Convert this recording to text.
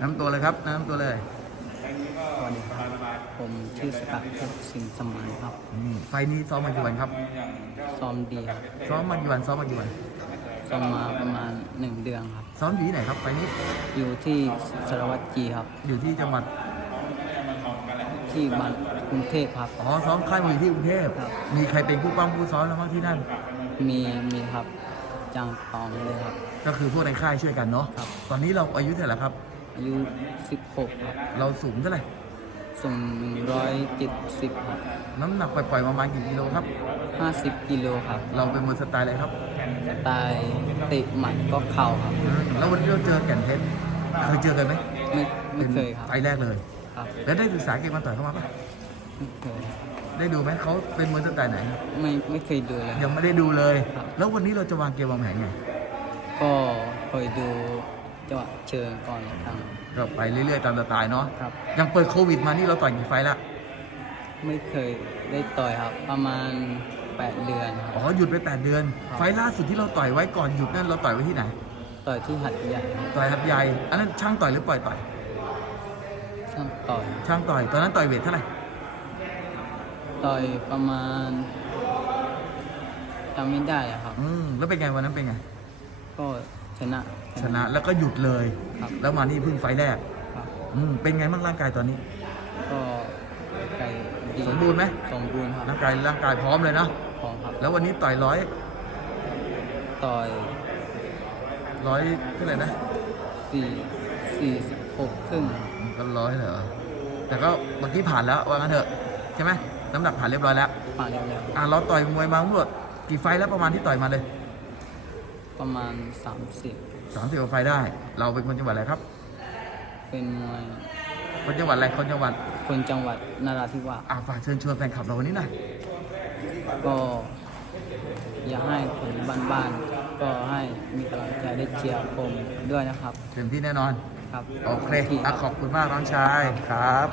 น้ำตัวเลยครับน้ำตัวเลย สวัสดีครับผมชื่อสกัดเพชรสิงห์สมานครับ อืมไฟล์นี้ซ้อมมากี่วันครับ ซ้อมดีครับซ้อมมากี่วัน ซ้อมมากี่วัน ซ้อมมาประมาณหนึ่งเดือนครับ ซ้อมอยู่ที่ไหนครับไฟล์นี้ อยู่ที่สารวัตรจีครับ อยู่ที่จังหวัด ที่บ้านกรุงเทพครับ อ๋อ ซ้อมค่ายมวยอยู่ที่กรุงเทพ ครับ มีใครเป็นผู้ปั้มผู้ซ้อมแล้วบ้างที่นั่น มีมีครับจางตองเลยครับ ก็คือพวกในค่ายช่วยกันเนาะ ครับ ตอนนี้เราอายุเท่าไหร่แล้วครับ อายุ16ครับเราสูงเท่าไหร่สูง170ครับน้ำหนักปล่อยๆประมาณกี่กิโลครับ50กิโลครับเราเป็นมวยสไตล์อะไรครับสไตล์เตะหมัดก็เข่าครับแล้ววันนี้เราเจอแก่นเพชรเคยเจอกันไหมไม่ไม่เคยครับไฟล์แรกเลย ครับแล้วได้ศึกษาเกมมาต่อยเข้ามาปะไม่เคยได้ดูไหมเขาเป็นมวยสไตล์ไหน ไม่ไม่เคยดูเลยคยัรับ งไม่ได้ดูเลย ครับ แล้ววันนี้เราจะวางเกมวางแผนไงก็เคยดู จังหวะเชิงก่อนทางก็ไปเรื่อย ๆ ตามสไตล์เนาะครับ ยังเปิดโควิดมานี่เราต่อยกี่ไฟล์ละไม่เคยได้ต่อยครับ ประมาณ 8 เดือนคอ๋รับอหยุดไปแปดเดือน ครับ ไฟล์ล่าสุดที่เราต่อยไว้ก่อนหยุดนั่นเราต่อยไว้ที่ไหน ต่อยที่หัดใหญ่ครับต่อยหัดใหญ่อันนั้นช่างต่อยหรือปล่อยต่อยช่างต่อย ช่างต่อยตอนนั้นต่อยเวทเท่าไหร่ต่อยประมาณจำไม่ได้อะครับ อืมแล้วเป็นไงวันนั้นเป็นไงก็ ชนะ ชนะแล้วก็หยุดเลย ครับแล้วมานี่เพิ่งไฟล์แรกครับ อืมเป็นไงบ้างร่างกายตอนนี้ ก็ไก่ดีสมบูรณ์ไหม สมบูรณ์ครับร่างกายร่างกายพร้อมเลยเนาะของครับ แล้ววันนี้ต่อยร้อยต่อยร้อยเท่าไหร่นะสี่สี่สิบหกครึ่งครับก็ร้อยเหรอแต่ก็เมื่อกี้ผ่านแล้วว่างั้นเถอะใช่ไหมน้ำหนักผ่านเรียบร้อยแล้วผ่านแล้วอะเราต่อยมวยมาทั้งหมดกี่ไฟล์แล้วประมาณที่ต่อยมาเลย ประมาณสามสิบสามสิบกว่าไฟล์ได้ เราเป็นคนจังหวัดอะไรครับ เป็นมวยคนจังหวัดอะไร คนจังหวัดคนจังหวัดนราธิวาสอะฝากเชิญชวนแฟนคลับเราวันนี้หน่อยก็อยากให้คนบ้านๆก็ให้มีกำลังใจได้เชียร์ผมด้วยนะครับเต็มที่แน่นอน ครับโอเคที่อะขอบคุณมากน้องชายครับ